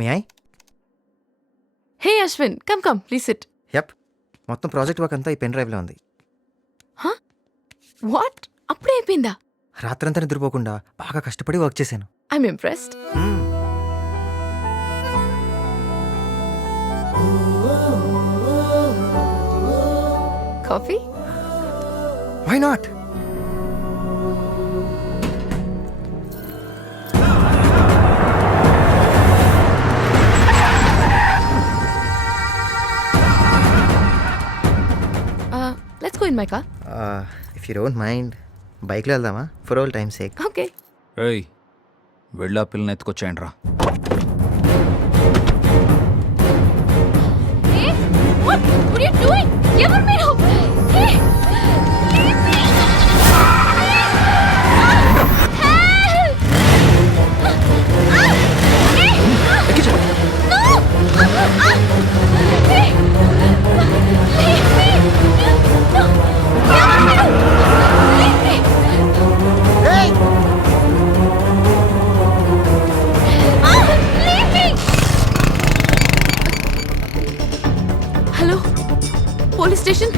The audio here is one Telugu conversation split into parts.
May I? Hey Ashwin, come please SIT. Yup, మొత్తం ప్రాజెక్ట్ వర్క్ అంతా ఈ పెన్ డ్రైవ్లో ఉంది. వాట్? అప్పుడే అయిపోయిందా? రాత్రంతా నిద్రపోకుండా బాగా కష్టపడి వర్క్ చేశాను. I'm impressed. Coffee? Why not? Let's go in my car. If you don't mind బైక్లో వెళ్దామా? For all time sake. Okay. ఏయ్, వెళ్ళా పిల్లని ఎత్తుకొచ్చాయండి రా. What are you doing? ఎవరు మీరు? Hello, police station.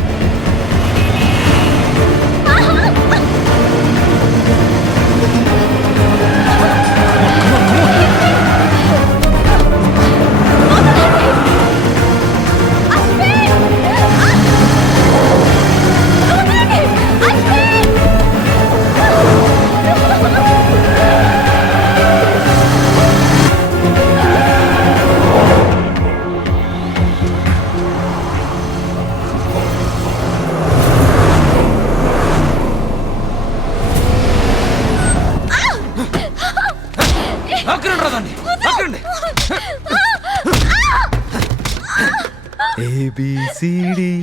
ABCDEFGHIJKLMNOP.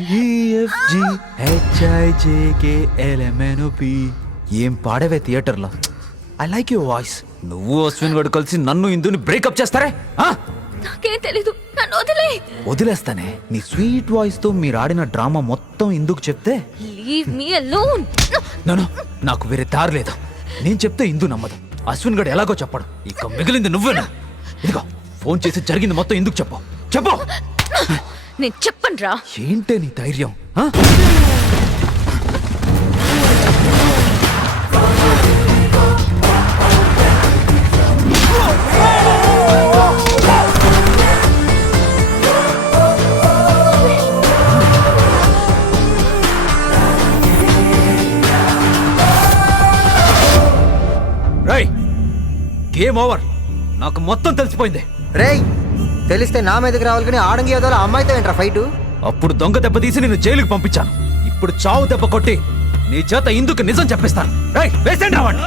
ఏం పాడవే థియేటర్లో. I like your voice. నువ్వు అశ్విన్ గడు కలిసి నన్ను ఇందుని బ్రేకప్ చేస్తారే? నాకేం తెలీదు, నన్ను వదిలే. వదిలేస్తానే. నీ స్వీట్ వాయిస్ తో మీరు ఆడిన డ్రామా మొత్తం ఇందుకు చెప్తే లీవ్ మీ అలోన్. నన్ను నాకు వేరే దారి లేదు. నేను చెప్తే ఇందు నమ్మదు, అశ్విన్ గడు ఎలాగో చెప్పడు. ఇక మిగిలింది నువ్వేనా? ఇదిగో ఫోన్ చేసి జరిగింది మొత్తం ఎందుకు చెప్పు. నేను చెప్పను రా. ఏంటే నీ ధైర్యం? రేయ్, గేమ్ ఓవర్. నాకు మొత్తం తెలిసిపోయింది. రేయ్, తెలిస్తే నా మీదకి రావాలి కానీ ఆడంగి ఏదో అమ్మాయితో ఏంట్రా ఫైటు? అప్పుడు దొంగ దెబ్బ తీసి నేను జైలుకి పంపించాను. ఇప్పుడు చావు దెబ్బ కొట్టి నీ చేత ఇందుకు నిజం చెప్పిస్తాను. రేయ్, వేసేయండి రావండి.